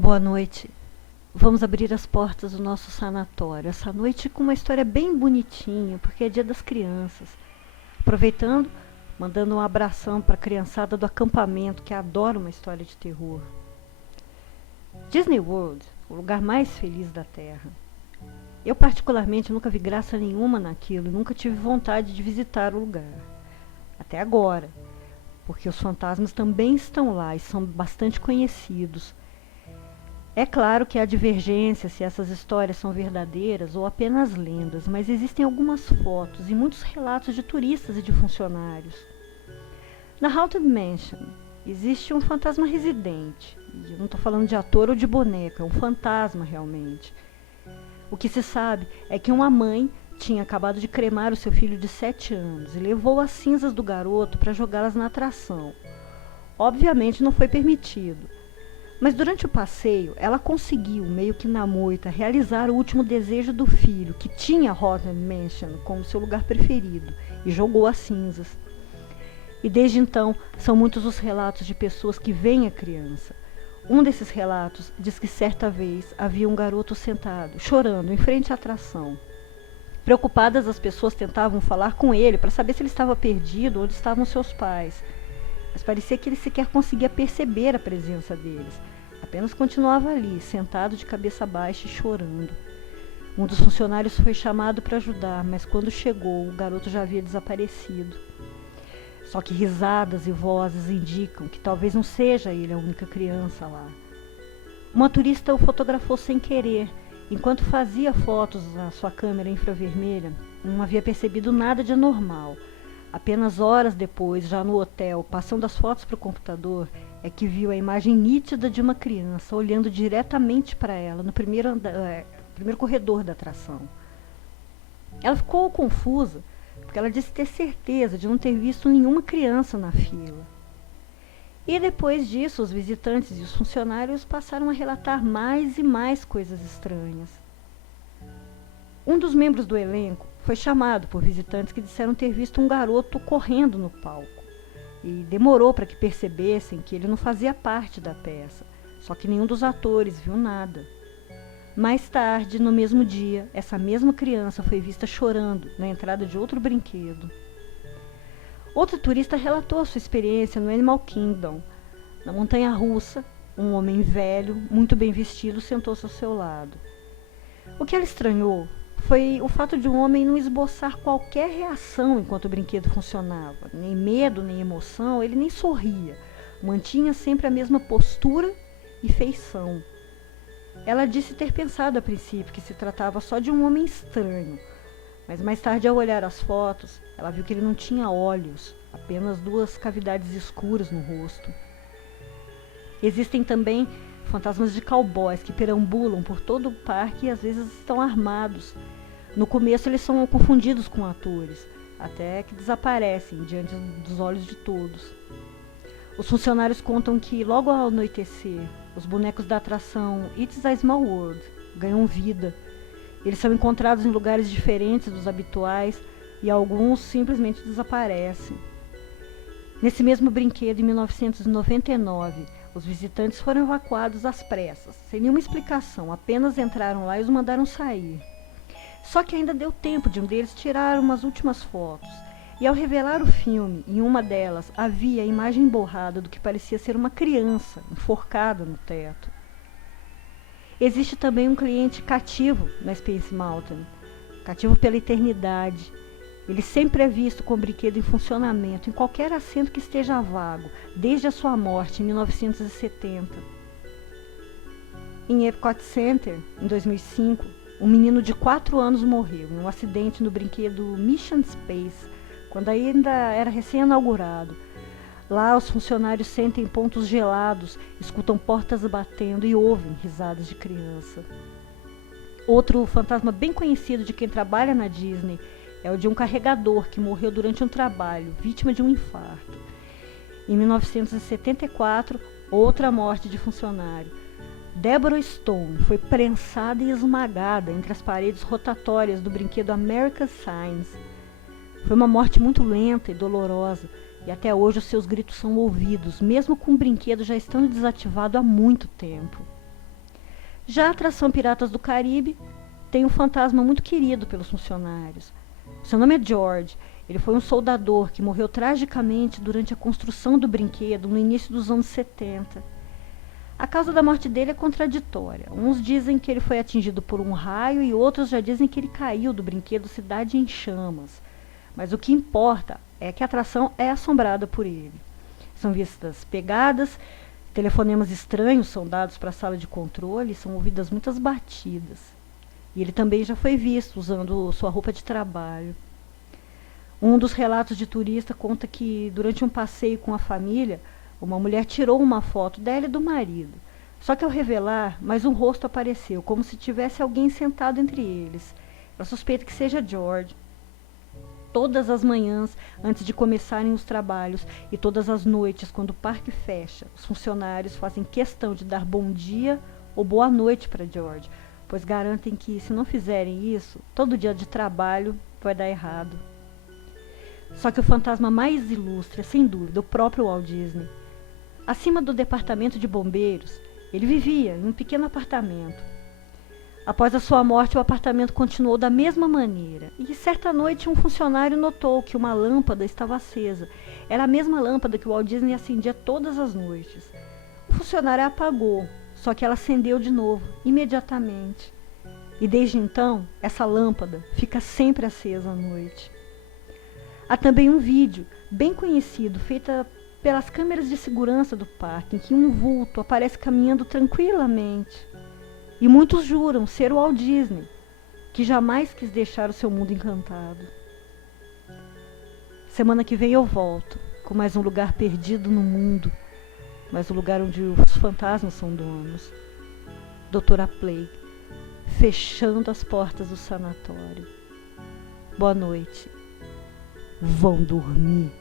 Boa noite. Vamos abrir as portas do nosso sanatório. Essa noite com uma história bem bonitinha, porque é Dia das Crianças. Aproveitando, mandando um abração para a criançada do acampamento que adora uma história de terror. Disney World, o lugar mais feliz da Terra. Eu particularmente nunca vi graça nenhuma naquilo e nunca tive vontade de visitar o lugar. Até agora, porque os fantasmas também estão lá e são bastante conhecidos. É claro que há divergência se essas histórias são verdadeiras ou apenas lendas, mas existem algumas fotos e muitos relatos de turistas e de funcionários. Na Haunted Mansion existe um fantasma residente. E eu não estou falando de ator ou de boneco, é um fantasma realmente. O que se sabe é que uma mãe tinha acabado de cremar o seu filho de 7 anos e levou as cinzas do garoto para jogá-las na atração. Obviamente não foi permitido. Mas durante o passeio, ela conseguiu, meio que na moita, realizar o último desejo do filho, que tinha Haunted Mansion como seu lugar preferido, e jogou as cinzas. E desde então, são muitos os relatos de pessoas que veem a criança. Um desses relatos diz que certa vez havia um garoto sentado, chorando, em frente à atração. Preocupadas, as pessoas tentavam falar com ele para saber se ele estava perdido ou onde estavam seus pais. Mas parecia que ele sequer conseguia perceber a presença deles. Apenas continuava ali, sentado de cabeça baixa e chorando. Um dos funcionários foi chamado para ajudar, mas quando chegou, o garoto já havia desaparecido. Só que risadas e vozes indicam que talvez não seja ele a única criança lá. Uma turista o fotografou sem querer. Enquanto fazia fotos na sua câmera infravermelha, não havia percebido nada de anormal. Apenas horas depois, já no hotel, passando as fotos para o computador, é que viu a imagem nítida de uma criança olhando diretamente para ela no primeiro corredor da atração. Ela ficou confusa, porque ela disse ter certeza de não ter visto nenhuma criança na fila. E depois disso, os visitantes e os funcionários passaram a relatar mais e mais coisas estranhas. Um dos membros do elenco foi chamado por visitantes que disseram ter visto um garoto correndo no palco. E demorou para que percebessem que ele não fazia parte da peça, só que nenhum dos atores viu nada. Mais tarde, no mesmo dia, essa mesma criança foi vista chorando na entrada de outro brinquedo. Outro turista relatou a sua experiência no Animal Kingdom. Na montanha-russa, um homem velho, muito bem vestido, sentou-se ao seu lado. O que ela estranhou foi o fato de um homem não esboçar qualquer reação enquanto o brinquedo funcionava. Nem medo, nem emoção, ele nem sorria. Mantinha sempre a mesma postura e feição. Ela disse ter pensado a princípio que se tratava só de um homem estranho. Mas mais tarde, ao olhar as fotos, ela viu que ele não tinha olhos, apenas 2 cavidades escuras no rosto. Existem também fantasmas de cowboys que perambulam por todo o parque e às vezes estão armados. No começo eles são confundidos com atores, até que desaparecem diante dos olhos de todos. Os funcionários contam que logo ao anoitecer, os bonecos da atração It's a Small World ganham vida. Eles são encontrados em lugares diferentes dos habituais e alguns simplesmente desaparecem. Nesse mesmo brinquedo, em 1999, os visitantes foram evacuados às pressas, sem nenhuma explicação, apenas entraram lá e os mandaram sair. Só que ainda deu tempo de um deles tirar umas últimas fotos, e ao revelar o filme, em uma delas havia a imagem borrada do que parecia ser uma criança enforcada no teto. Existe também um cliente cativo na Space Mountain, cativo pela eternidade. Ele sempre é visto com o brinquedo em funcionamento, em qualquer assento que esteja vago, desde a sua morte em 1970. Em Epcot Center, em 2005, um menino de 4 anos morreu em um acidente no brinquedo Mission Space, quando ainda era recém-inaugurado. Lá, os funcionários sentem pontos gelados, escutam portas batendo e ouvem risadas de criança. Outro fantasma bem conhecido de quem trabalha na Disney é o de um carregador que morreu durante um trabalho, vítima de um infarto. Em 1974, outra morte de funcionário. Deborah Stone foi prensada e esmagada entre as paredes rotatórias do brinquedo American Science. Foi uma morte muito lenta e dolorosa, e até hoje os seus gritos são ouvidos, mesmo com o brinquedo já estando desativado há muito tempo. Já a atração Piratas do Caribe tem um fantasma muito querido pelos funcionários. Seu nome é George. Ele foi um soldador que morreu tragicamente durante a construção do brinquedo no início dos anos 70. A causa da morte dele é contraditória. Uns dizem que ele foi atingido por um raio e outros já dizem que ele caiu do brinquedo Cidade em Chamas. Mas o que importa é que a atração é assombrada por ele. São vistas pegadas, telefonemas estranhos são dados para a sala de controle, são ouvidas muitas batidas. E ele também já foi visto usando sua roupa de trabalho. Um dos relatos de turista conta que, durante um passeio com a família, uma mulher tirou uma foto dela e do marido. Só que ao revelar, mais um rosto apareceu, como se tivesse alguém sentado entre eles. Ela suspeita que seja George. Todas as manhãs, antes de começarem os trabalhos, e todas as noites, quando o parque fecha, os funcionários fazem questão de dar bom dia ou boa noite para George, pois garantem que, se não fizerem isso, todo dia de trabalho vai dar errado. Só que o fantasma mais ilustre é, sem dúvida, o próprio Walt Disney. Acima do departamento de bombeiros, ele vivia em um pequeno apartamento. Após a sua morte, o apartamento continuou da mesma maneira. E certa noite, um funcionário notou que uma lâmpada estava acesa. Era a mesma lâmpada que o Walt Disney acendia todas as noites. O funcionário a apagou, só que ela acendeu de novo, imediatamente. E desde então, essa lâmpada fica sempre acesa à noite. Há também um vídeo bem conhecido, feito pelas câmeras de segurança do parque, em que um vulto aparece caminhando tranquilamente. E muitos juram ser o Walt Disney, que jamais quis deixar o seu mundo encantado. Semana que vem eu volto, com mais um lugar perdido no mundo, mas um lugar onde os fantasmas são donos. Doutora Play, fechando as portas do sanatório. Boa noite. Vão dormir.